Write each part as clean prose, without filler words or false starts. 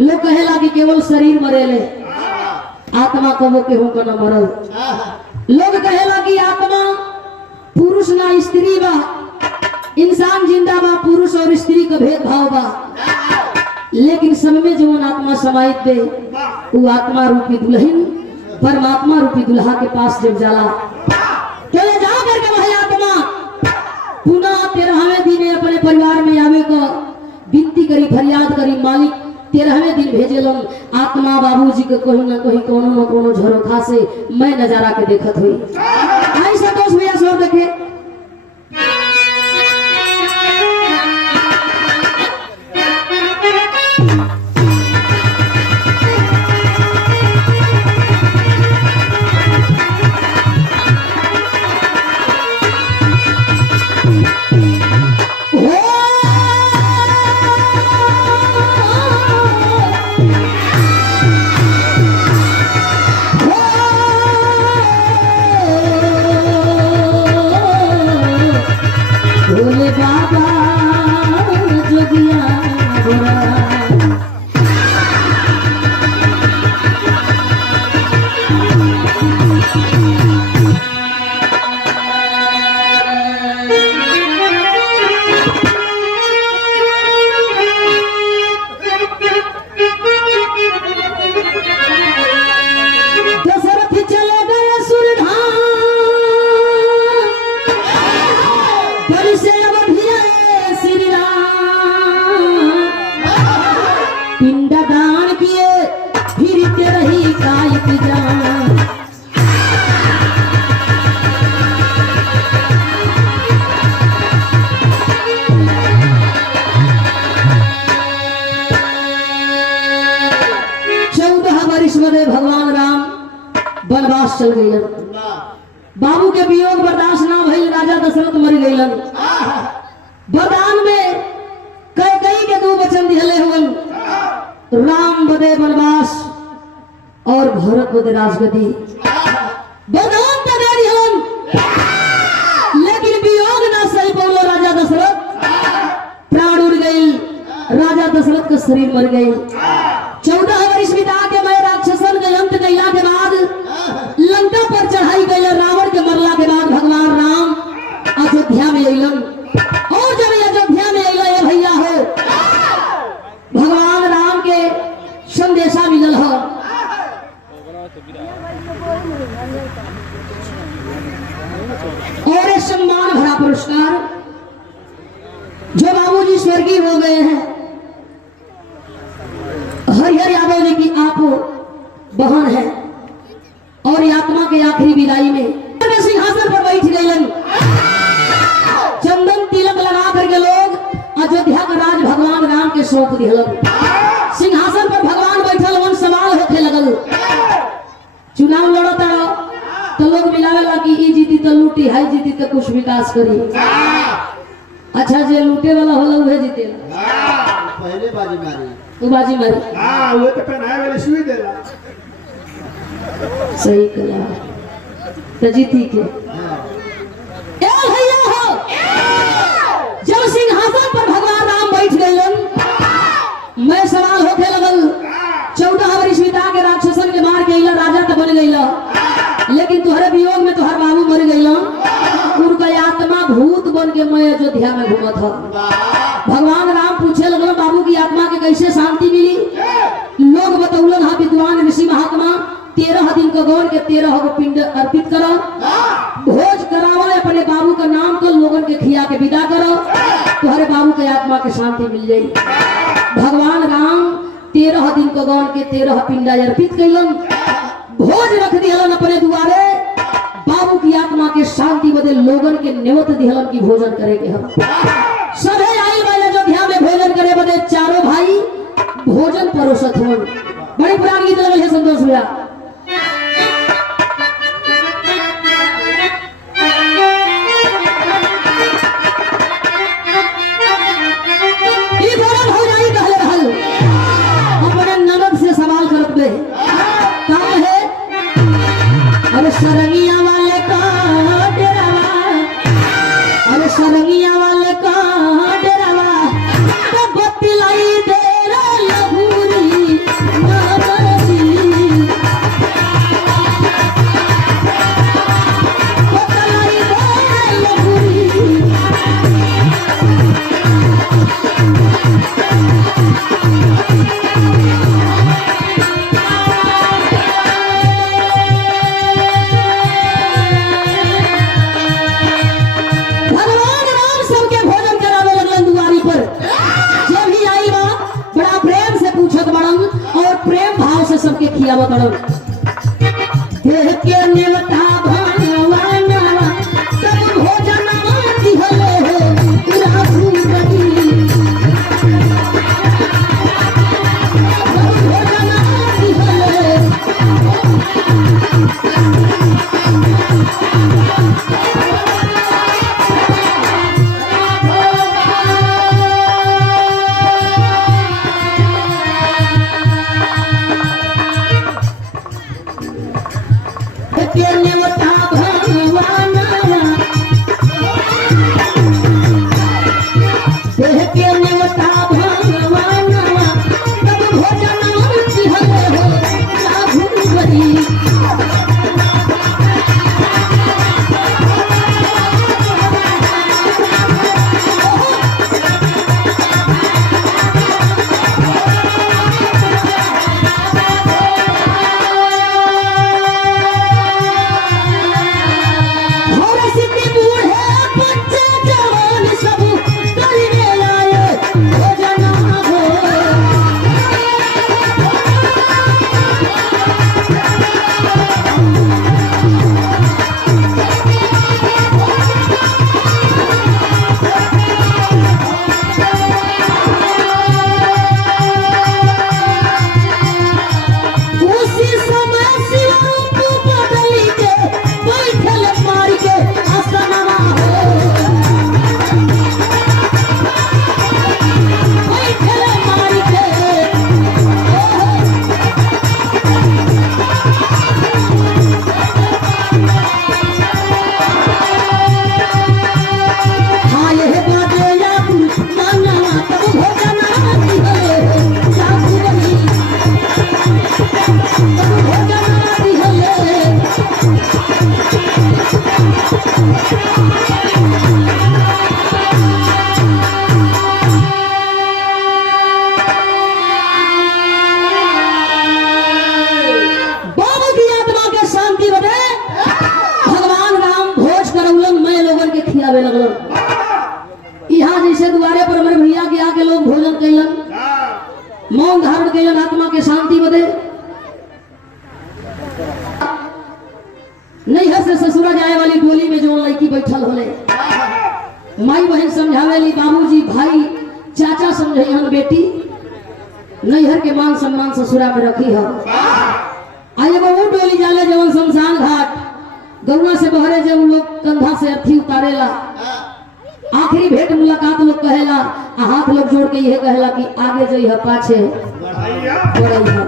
लोग कहेला कि केवल शरीर मरेले, आत्मा कबो केहू का न मरल। लोग कहेला कि आत्मा पुरुष ना स्त्री बा, इंसान जिंदा बा, पुरुष और स्त्री का भेदभाव बा। लेकिन सब में जो आत्मा समाहित बे वो आत्मा रूपी दुल्हन परमात्मा रूपी दुल्हा के पास जब जाला तो जा करके वह आत्मा पुनः 13वें दिन अपने परिवार में आवे को विनती करी, फरियाद करी, मालिक 13वें दिन भेजेलन आत्मा बाबूजी के कहीं ना कहीं कोनो न कोनो झरोखा से मैं नजारा के देखत हुई। आई संतोष भैया सो देखे भगवान राम वनवास चल गए। बाबू के वियोग बर्दाश्त ना भइल, राजा दशरथ मर गइलन। वरदान में कैकेयी के 2 वचन दिहले हुवन, राम बदे वनवास और भरत बदे राजगद्दी। वरदान तो दे दिहलन लेकिन वियोग ना सही बोलो राजा दशरथ, प्राण उड़ गई, राजा दशरथ का शरीर मर गई। 14 वर्ष बिता के मैं राक्षसन के अंत कैला के बाद लंका पर चढ़ाई गई। रावण के मरला के बाद भगवान राम अयोध्या में अलन और जब अयोध्या में अल भैया हो भगवान राम के संदेशा मिलल हो। और सम्मान भरा पुरस्कार जो बाबूजी स्वर्गीय हो गए हैं, हरिहर यादव जी की आप बहन है और आत्मा के आखिरी विदाई में सिंहासन पर बैठ गए। चंदन तिलक लगा करके लोग अयोध्या का राज भगवान राम के सौंप दिहलन। सिंहासन पर भगवान बैठल वन सवाल होखे लगल, चुनाव लड़ता तो लोग मिलावेला कि ई जीती तो लूटी, हाई जीती तो कुछ विकास करी। अच्छा जे लूटे वाला होला उहे जीतेला। पहले बाजी मारी तू बाजी मारी। हां वो तो पहनाए वाले सुई देला। सही कला तो जीती के ए भैया हो। जब सिंहासन पर भगवान राम बैठ गइलन मैं सवाल होखे लगल। 14 वर्ष बिता के राक्षसन के मार के राजा तो बन गइला, लेकिन तुहरे वियोग में तुहर बाबू मर गइला। उनका आत्मा भूत बन के मैं अयोध्या में घूमत था। भगवान राम पूछे लगल बाबू की आत्मा के कैसे शांति मिली। लोग बतौलन हा विद्वान ऋषि महात्मा 13 दिन का गौर के 13 को पिंड अर्पित करो, भोज कराओ, अपने बाबू का नाम को लोगों के खिया के विदा करो, तुम्हारे बाबू के आत्मा के शांति मिल जाये। भगवान राम 13 दिन का गौर के 13 पिंड अर्पित कैलन, भोज रख दिहलन अपने दुआरे। बाबू की आत्मा के शांति बदे लोगन के नेवत दिहलन की भोजन करे के हम सभे आई वाले अयोध्या में भोजन करे बदे चारों भाई भोजन परोसत हुए। बड़ी पुरानी गीत लगल है संतोष भैया। अपने ननद से सवाल करत बे कहा है, अरे सरंगिया वाले का डेरावा, अरे सरंगिया वाले का डेरावा तो बत्ती लाई दे रे लहूरी खियावत हड़न देह के नेवता भगवानवा तब भोजनवा दिहले हो राघु बड़ी तब भोजनवा दिहले के नेवता भगवानवा देह के नेवता भगवानवा तब भोजनवा दिहले हो राघु बड़ी यहाँ जैसे द्वारे पर हमारे भैया के आके लोग भोजन कैलन मौन धारण कैलन आत्मा के शांति बदे नैहर से ससुरा जाए वाली डोली में जो लड़की बैठल होले माई बहन समझावेली बाबूजी भाई चाचा समझे हन बेटी नैहर के मान सम्मान ससुरा में रखी है आज एगो वो डोली जाले जवन शमशान घाट गौना से बहरे जब लोग कंधा से अर्थी उतारेला आखिरी भेंट मुलाकात लोग कहेला हाथ लोग जोड़ के यह कहेला कि आगे जइह पाछे बढ़इह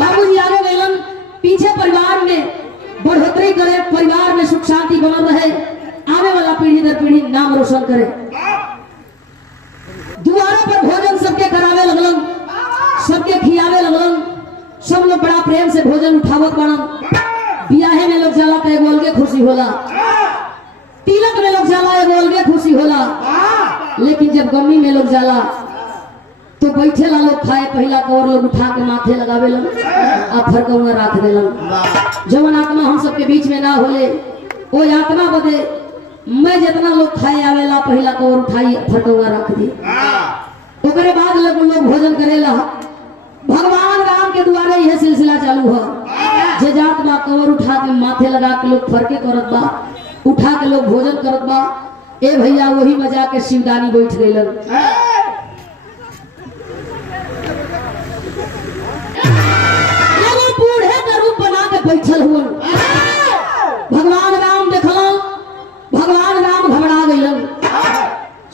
बाबूजी आगे गइलन पीछे परिवार में बढ़ोतरी करे परिवार में सुख शांति बनल रहे आने वाला पीढ़ी दर पीढ़ी नाम रोशन करे द्वारा पर भोजन सबके करावे लगलन सबके खियावे लगलन सब लोग बड़ा प्रेम से भोजन उठावत बनन बियाहे में लोग जाला तो एगो अलगे खुशी होला तिलक में लोग जाला एगो अलगे खुशी होला लेकिन जब गमी में लोग जाला तो बैठे ला लोग खाए पहला कौर लोग उठा के माथे लगावे लन आ फरकौआ राख देलन जवन आत्मा हम सबके बीच में ना होले वो आत्मा बदे मैं जितना लोग खाए आवेला पहला कौर उठाई फरकौआ रख दी ओकरे बाद लोग भोजन करेला भगवान राम के द्वारा यह सिलसिला चालू है जे जात बा कवर उठा के माथे लगा के लोग फरके करत बा उठा के लोग भोजन करत बा ए भैया वही मजा के शिवदानी बैठ गइलन एगो बूढ़े के रूप बना के बैठल हुन भगवान राम देखलन भगवान राम घबरा गइलन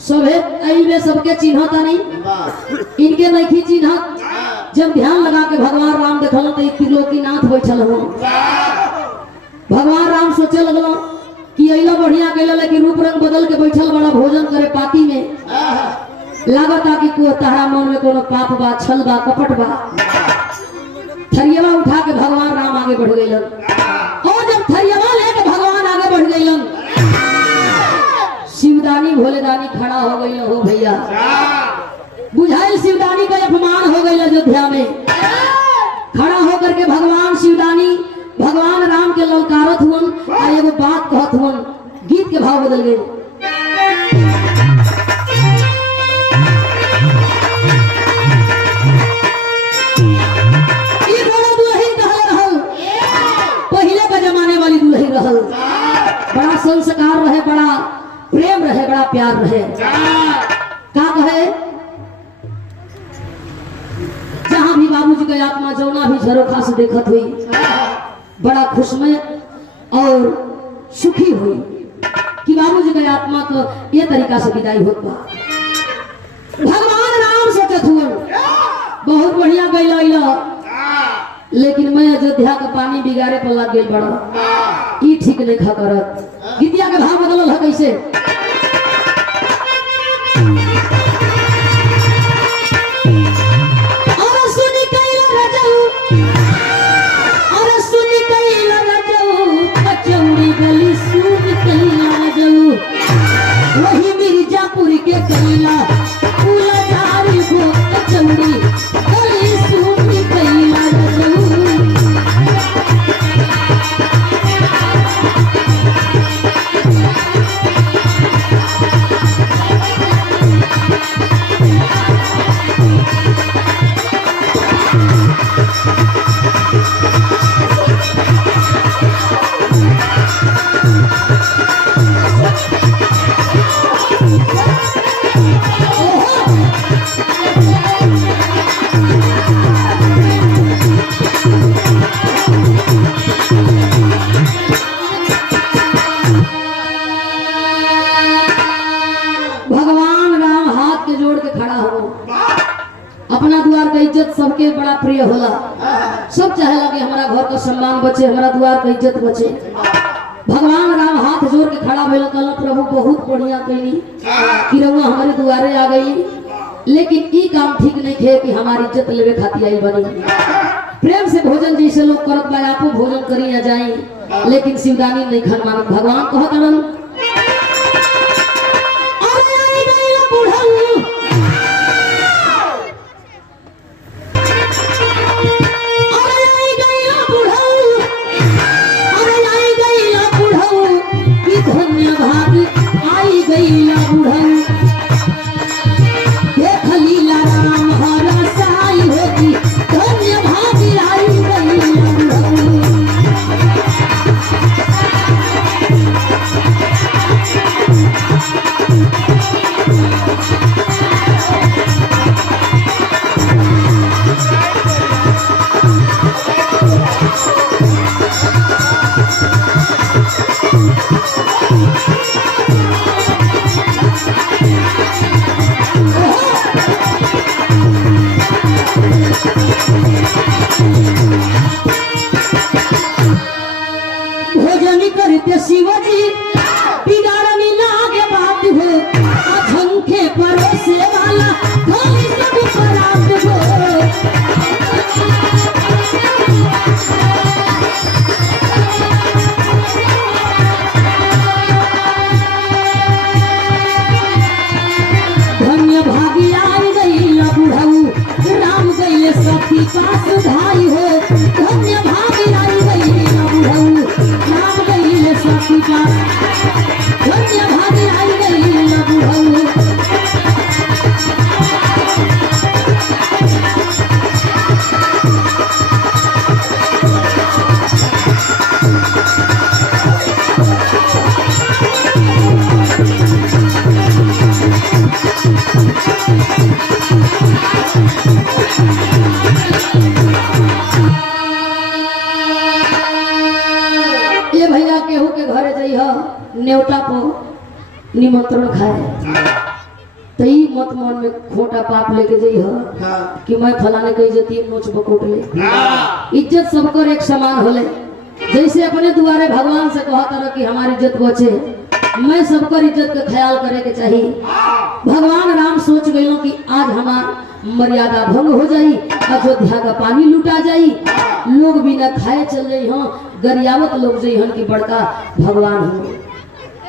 सबे आई में सबके चिन्हता नहीं इनके नहीं चिन्हत जब ध्यान लगा के भगवान राम देखल तो त्रिलोकीनाथ बैठल हो भगवान राम सोचे लगल कि अला बढ़िया कैला लेकिन रूप रंग बदल के बैठल बड़ा भोजन करे पाती में लागता कि को तारा मन में कोनो पाप बा छल बा कपट बा थरियवा उठा के भगवान राम आगे बढ़ गइलन और जब थरियवा लेके भगवान आगे बढ़ गइलन शिवदानी भोलेदानी खड़ा हो गई हो भैया बुझाइल शिवदानी का अपमान हो गई अयोध्या में खड़ा होकर के भगवान शिवदानी भगवान राम के ललकारत हुन आ एगो बात कहत हुन गीत के भाव बदल गए ई दोनों दुल्हन कहले संस्कार रहे, बड़ा प्रेम रहे, बड़ा प्यार रहे। का कहे जहां भी बाबूजी के आत्मा जौना भी झरोखा से देखत हुई बड़ा खुशमय और सुखी हुई कि बाबूजी के आत्मा को ये तरीका से विदाई होत बा। भगवान राम सोचत हुए बहुत बढ़िया गैला, लेकिन मैं अयोध्या का पानी बिगाड़े पर लग गई बड़ा, ई ठीक नहीं खा करत। गीतिया के भाव बदलल है कैसे? वही मिर्जापुर के कैला फूला झाड़ी को कचौड़ी गली सूनी कैला रजऊ। अपना द्वार का इज्जत सबके बड़ा प्रिय होला, सब चाहेला कि हमारा घर का सम्मान बचे, हमारा द्वार का इज्जत बचे। भगवान राम हाथ जोड़ के खड़ा भेल, कहला प्रभु बहुत बढ़िया कैली कि रउआ हमारे द्वारे आ गई, लेकिन ई काम ठीक नहीं थे कि हमारी इज्जत लेवे खातिर आई बनी। प्रेम से भोजन जैसे लोग करत बा आपो भोजन करी आ जाई, लेकिन शिवदानी नहीं खन मानत। भगवान कहत हन भोजन करते शिवजी बिगाड़नी लागे बात हो, झंखे परोसे वाला धोनी सब परात हो। धन्य भागी आई गई बुढ़ऊ, राम गई सती पास भाई हो। धन्य भागी आई गई बुढ़ऊ, राम गई सती पास, धन्य भागी आई गई बुढ़ऊ। ये भैया केहू के घरे जाइ न्योता पर निमंत्रण खाए तो ई मत मन में खोटा पाप लेके जाइ कि मैं फलाने के इज्जत नोच बकोट ले। इज्जत सबकर एक समान होले, जैसे अपने दुआरे भगवान से कहता रहा कि हमारी इज्जत बचे, मैं सबकर इज्जत का ख्याल करे के चाहिए। भगवान राम सोच गए कि आज हमार मर्यादा भंग हो जाई, अयोध्या का पानी लुटा जाई, लोग बिना खाए चल जाई हो, गरियावत लोग जाई हन की बड़का भगवान हो।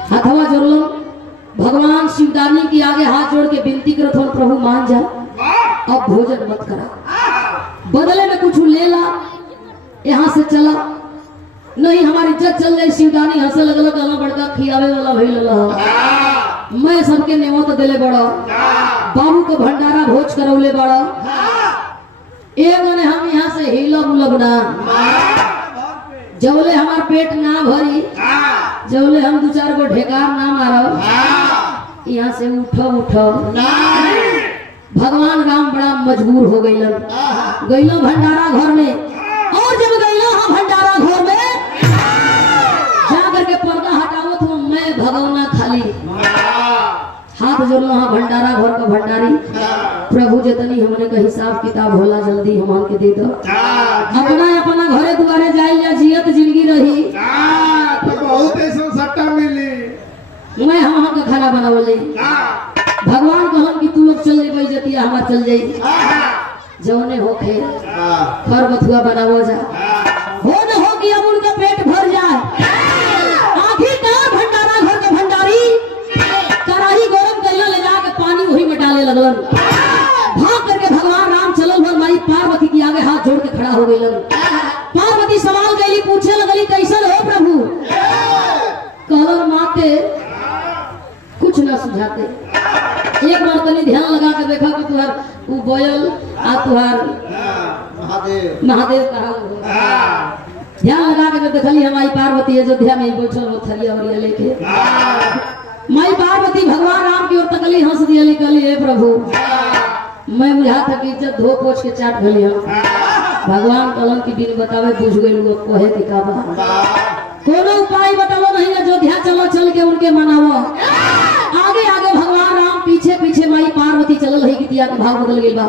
हाथवा जोड़लो, भगवान शिवदानी के आगे हाथ जोड़ के विनती करत हो, प्रभु मान जा, अब भोजन मत करा, बदले में कुछ ले ला, यहाँ से चला, नहीं हमारी इज्जत चल जाए। शिवदानी हंसे लगल, कहला बड़का खियावे वाला भइल रहा, मैं सबके नेमत देले बड़ा, बाबू को भंडारा भोज करौले बड़ा, एगो ने हम यहाँ से हिलब उलब ना, जबले हमार पेट ना भरी जौले हम 2-4 गो ढेकार ना मारो हाँ यहाँ से उठो उठो नहीं भगवान राम बड़ा मजबूर हो गईलन हाँ गईलो भंडारा घर में और जब गईलो हम भंडारा घर में जा करके पर्दा हटावत हूँ मैं भगवना खाली हाथ जोड़लो हाँ भंडारा घर का भंडारी प्रभु जतनी हमने का हिसाब किताब होला जल्दी हम के दे दो अपना अपना घरे दुआरे जाई या जियत जिंदगी रही तो बहुत ऐसा सट्टा मिली मैं हम का खाना बनावले भगवान कहन कि तू लोग चल जाई जतिया हमार चल जाई जौने होखे खर बथुआ बनावो जा हो न हो कि अब उनका पेट भर जाए आखिरकार भंडारा घर का भंडारी कढ़ाई गरम कइला ले जाके पानी वही में डाले लगलन भाग करके भगवान राम चलल भर माई पार्वती के आगे हाथ जोड़ के खड़ा हो गइलन पार्वती सवाल कैली पूछे लगली कैसन हो प्रभु कहलन माते कुछ न सुझाते एक बार तनी ध्यान लगा के देखा कि तुहार वो बोयल आ तुहार महादेव महादेव कहा ध्यान लगा के देखली हमारी पार्वती अयोध्या में बैठल हो थरिया वरिया लेके माई पार्वती भगवान राम की ओर तकली हंस दिया निकली हे प्रभु मैं बुझा था कि इज्जत धो पोछ के चाट भली हम भगवान कलम की बिन बतावे बुझ गई लोग कहे कि का बा कोनो उपाय बताओ नहीं अयोध्या चलो चल के उनके मनावो आगे आगे भगवान राम पीछे पीछे माई पार्वती चल रही कि दिया के भाव बदल गई बा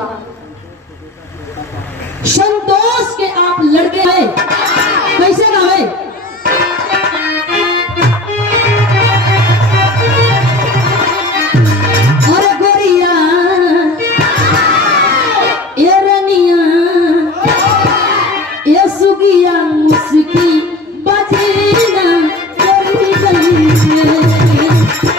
संतोष के आप लड़के हैं कैसे गावे अरे गोरिया ये रनिया ये सुगिया मुस्की बजेना गली गली में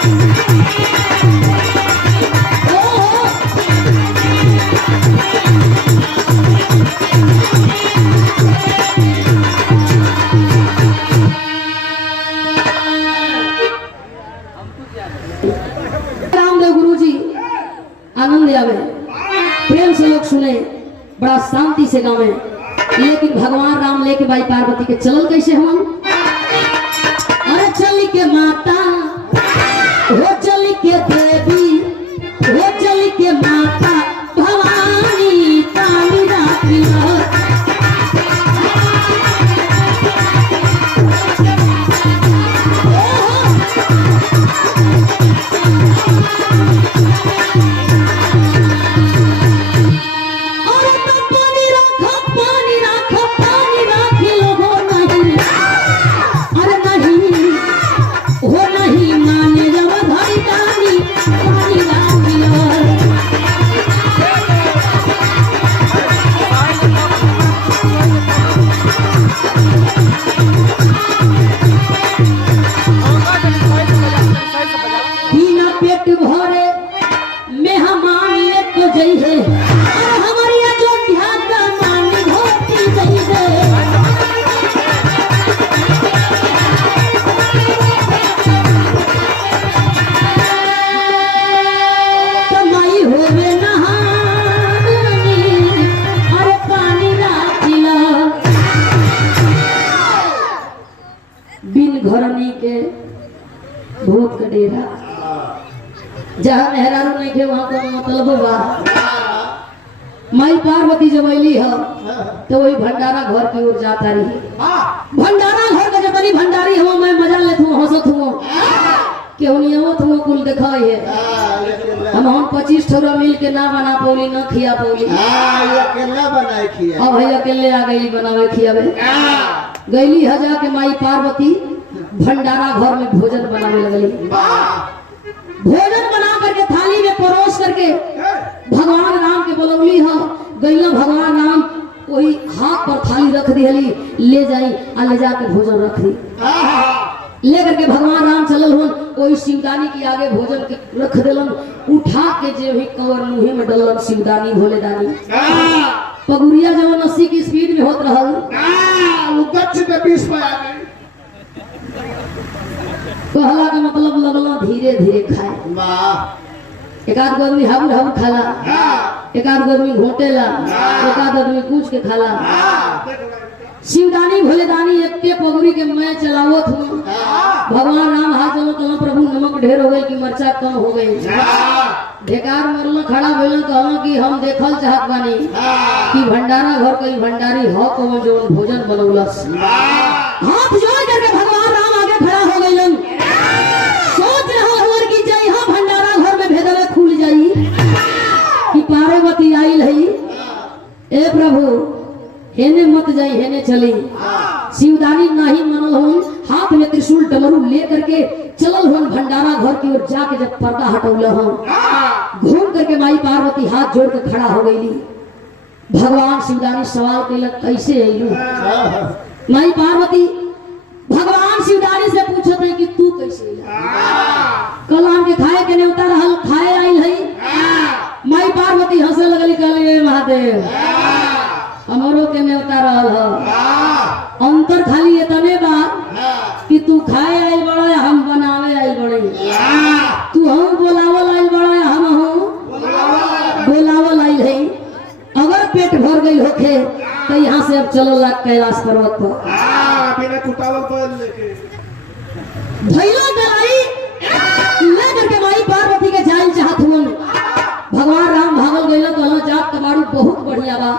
रामदेव गुरु जी आनंद आवे प्रेम से लोग सुने बड़ा शांति से गावे लेकिन भगवान राम लेके भाई पार्वती के चलल कैसे हम अरे चल के माता हो चल के देवी हो चल के माता भवानी काली रात्रि बिना पेट भरे मेहमान ले तो जई है और हमारी अयोध्या का मान धोती जई है कमाई होवे नहानी अरे पानी राखिला बिन घरनी के भूत का डेरा जहाँ मेहरारू नहीं थे वहाँ का मतलब बा माई पार्वती जब अली है तो वही भंडारा घर की ओर जाता रही भंडारा घर का जब भंडारी हो मैं मजा लेत हूँ हंसत हूँ केहू नियमत हूँ कुल देखा है हम 25 ठोरा मिल के ना बना पौली ना खिया पौली ये अकेला बनाए खिया अब भैया अकेले आ गई बनावे खियावे गईली है जाके माई पार्वती भंडारा घर में भोजन बनाने लगली भोजन बना करके थाली में परोस करके भगवान राम के बोलौली है गईला भगवान राम वही हाथ पर थाली रख दिहली ले जाई आ ले जाके भोजन रख दी ले करके भगवान राम चलल हो वही शिवदानी के आगे भोजन के रख दिलन उठा के जो ही कवर मुहे में डलन शिवदानी भोले दानी पगुरिया जब 80 की स्पीड में होत रहल पे 20 पे आ गई कहला का मतलब लगला धीरे धीरे खाए एक आध आदमी हाबू हाबू खाला एक आध आदमी घोटेला एक आध आदमी कूच के खाला शिवदानी भोलेदानी एक के पगड़ी के मैं चलावत हूँ। भगवान राम हाथ चलो कहना प्रभु नमक ढेर हो गई कि मरचा कम हो गई। ढेकार मरल खड़ा भेल कहना कि हम देखल चाहत बानी कि भंडारा घर कई भंडारी हो कौन जो भोजन बनौलस। हाथ जोड़ करके भगवान राम आगे खड़ा हो गइलन। सोच रहा हूँ कि जय हाँ भंडारा घर में भेदवे खुल जाई कि पार्वती आइल है। ए प्रभु हेने मत जाई हेने चली। शिवदानी नहीं मनल हूँ, हाथ में त्रिशूल डमरू ले करके चलल हूँ भंडारा घर की ओर। जाके जब पर्दा हटौल हूँ घूम करके माई पार्वती हाथ जोड़ के खड़ा हो गई। भगवान शिवदानी सवाल कैलक कैसे अयलू। माई पार्वती भगवान शिवदानी से पूछत है कि तू कैसे कल हमके खाए के न्योता रहल खाए आइल है। माई पार्वती हंसे लगली कहले महादेव हमरो के न्योता रहल ह। अंतर खाली इतने बात कि तू खाए आइल बड़ा हम बनावे आइल बड़े। तू हम बोलावल आइल बड़ा हम बोलावल आइल है। अगर पेट भर गई होखे तो यहाँ से अब चलो लाग कैलाश पर्वत पर बिना कुटावल पर लेके भैला गलाई ले करके माई पार्वती के जाइल चाहत हुन। भगवान राम भागल गइल कहलो जात तुम्हारू बहुत बढ़िया बा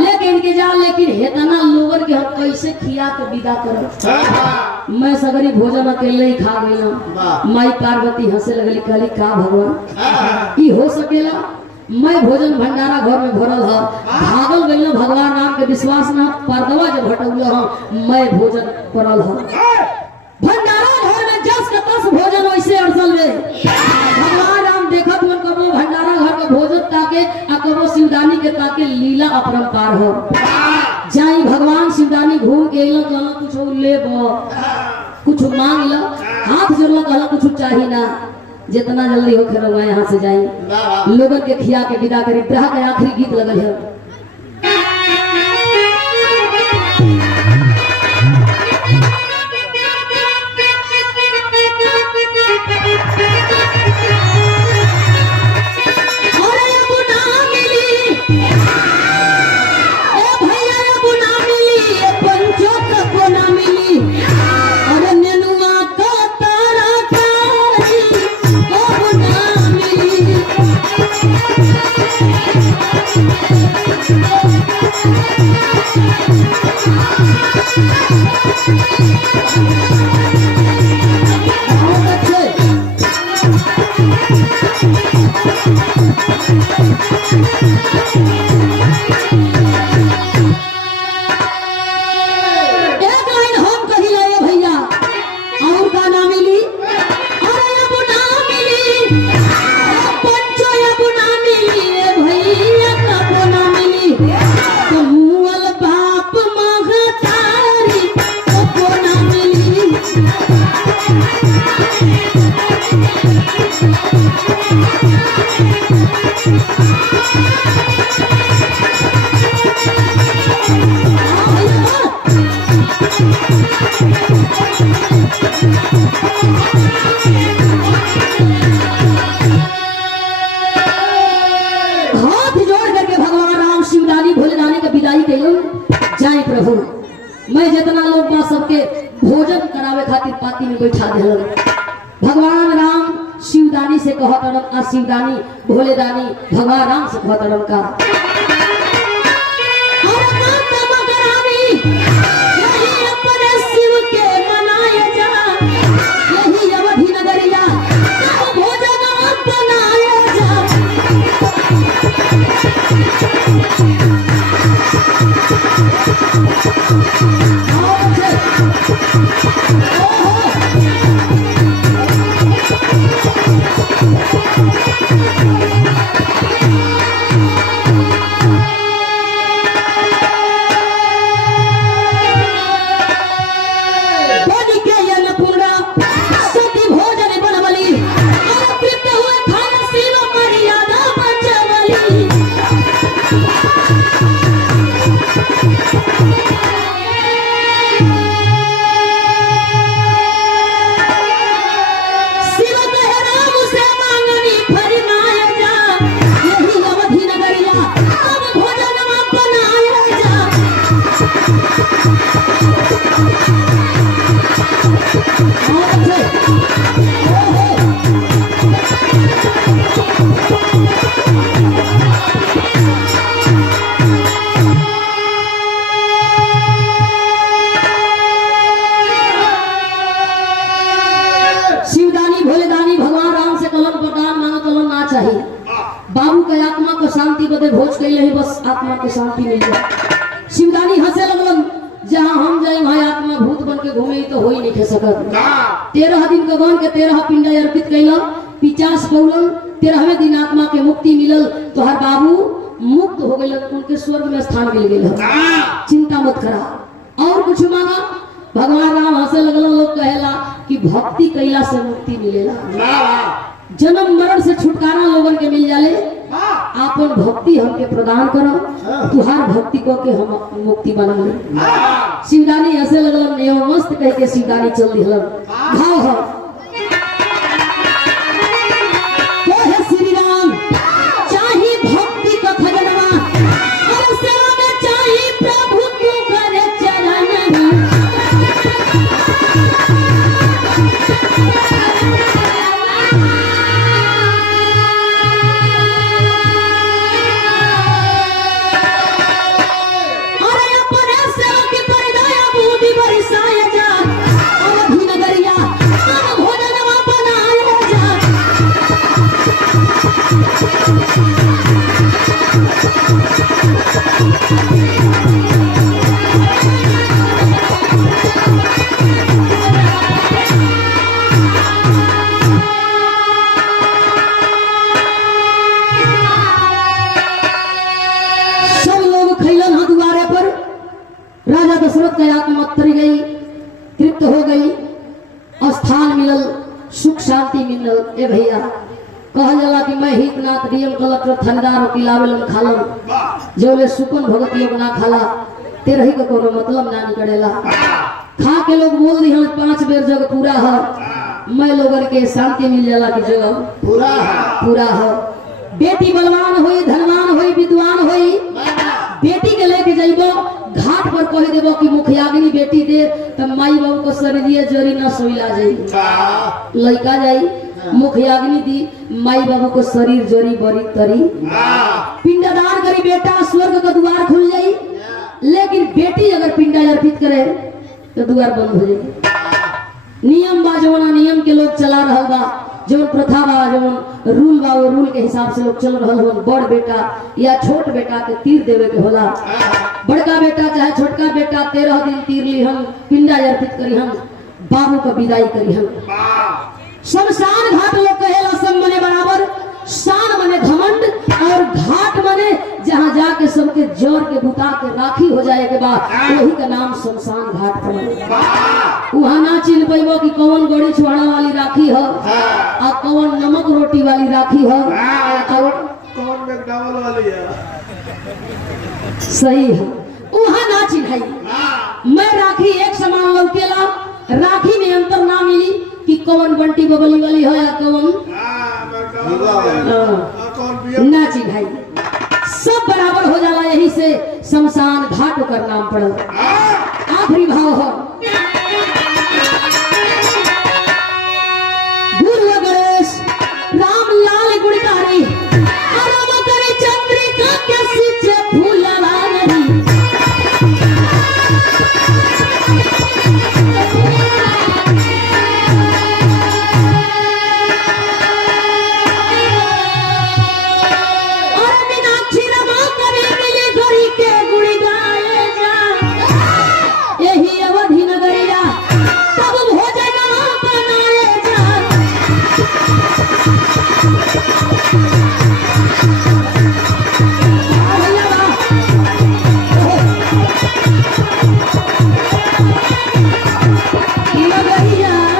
लेकिन इनके जा लेकिन हेतना लोगन के हम कैसे खिया के विदा करब। मैं सगरी भोजन अकेले ही खा गइल। माई पार्वती हंसे लगली कहली का भगवान ई हो सकेला। मैं भोजन भंडारा घर में भरल ह भागल गइल। भगवान राम के विश्वास ना पर्दवा जब हटौल ह मैं भोजन करल ह। भंडारा घर में जस के तस भोजन वैसे अड़सल में भगवान राम देखत हुन कबो भंडारा घर का भोजन ताके आ कबो शिवदानी के ताके लीला अपरंपार हो जाई। भगवान शिवदानी घूम के अइल कहला कुछ लेब कुछ मांग ल। हाथ जोड़ल कहला कुछ चाही ना जितना जल्दी हो खेल यहाँ से जाई। लोगन के खिया के विदा करी। ब्रह के आखिरी गीत लगल है। जाए प्रभु मैं जितना लोग बा सबके भोजन करावे खातिर पाती में बैठा दे। भगवान राम शिवदानी से कहत आ शिवदानी भोलेदानी भगवान राम से कहत का शिव के मनाए जा यही अवधि नगरिया भोजन बनाए जा। शिव कहे राम से मांगनी फरमाए जा और से शिवदानी भोलेदानी भगवान राम से कलम प्रदान मांगो कलम ना चाहिए। बाबू के आत्मा को शांति बदे भोज कैले ही बस आत्मा के शांति मिल जाए। शिवदानी हंसे लगलन, जहाँ हम जाए वहाँ आत्मा भूत बन के घूमे तो हो ही नहीं खे सकत। 13 दिन के बन के 13 पिंडा अर्पित कैल, 50 पौलन, 13वें दिन आत्मा के मुक्ति मिलल। तो हर बाबू मुक्त हो गए, उनके स्वर्ग में स्थान मिल गए। चिंता मत करा। और कुछ मांगा, भगवान राम हंसे लगल। लोग कहेला कि भक्ति कैला से मुक्ति मिलेला, जन्म मरण से छुटकारा लोगन के मिल जाले। आपन भक्ति हमके प्रदान करो, तुहार भक्ति को के हम मुक्ति बना ले। शिवदानी हंसे लगल, एवं मस्त कह के शिवदानी चल दिहलन। भाव हो कहे श्री राम चाही भक्ति का खजनवा, और सेवा में चाही प्रभु तू करे चरण। राजा दशरथ का आत्मा तरी गई, तृप्त हो गई, स्थान मिलल, सुख शांति मिलल। ए भैया कहल जाला कि मैं हितनाथ डीएम कलेक्टर थानेदार वकील आवेलन खालन, जो ले सुकन भगत योग ना खाला, तेरही का कोनो मतलब ना निकलेला। खा के लोग बोल दी हम 5 बेर जग पूरा है, मैं लोगन के शांति मिल जाला कि जग पूरा है। बेटी बलवान होई, धनवान होई, विद्वान होई, बेटी के लेके जाइबो घाट पर कह देबो कि मुखियागिनी बेटी दे, तो माई बाबू को शरीरिए जरी न सोइला जाई। लइका जाई मुखियागिनी दी, माई बाबू को शरीर जरी बरी तरी। पिंडदान करी बेटा, स्वर्ग का द्वार खुल जाई। लेकिन बेटी अगर पिंडा अर्पित करे तो द्वार बंद हो जाई। नियम बा, जवना नियम के लोग चला रहल बा, जो प्रथा बा, जो रूल बा, वो रूल के हिसाब से लोग चल रहल हो। बड़ बेटा या छोट बेटा के तीर देवे के होला। बड़का बेटा चाहे छोटका बेटा 13 दिन तीर ली हम, पिंडा अर्पित करी हम, बाबू का विदाई करी हम। शमशान घाट लोग कहेला सब मने बराबर, शान मने घमंड, और घाट मने जहाँ जाके सबके जड़ के बुता के राखी हो जाए के बाद वही का नाम शमशान घाट पड़े। वहाँ ना चिन्ह पैबो कि कौन गड़ी छुआड़ा वाली राखी हो और कौन नमक रोटी वाली राखी हो और कौन मैकडॉवेल वाली है। सही है, वहाँ ना चिन्हाई। मैं राखी एक समान लौकेला, राखी में अंतर ना मिली कि कौन बंटी बबली वाली हो या कौन ना चिन्हाई, सब बराबर हो जाला। यही से शमशान घाट कर नाम पड़ल। आखिरी भाव हो गुरु गणेश राम लाल गुणकारी, राम करे चंद्रिका के सींचे फूलवा नहीं। Yeah.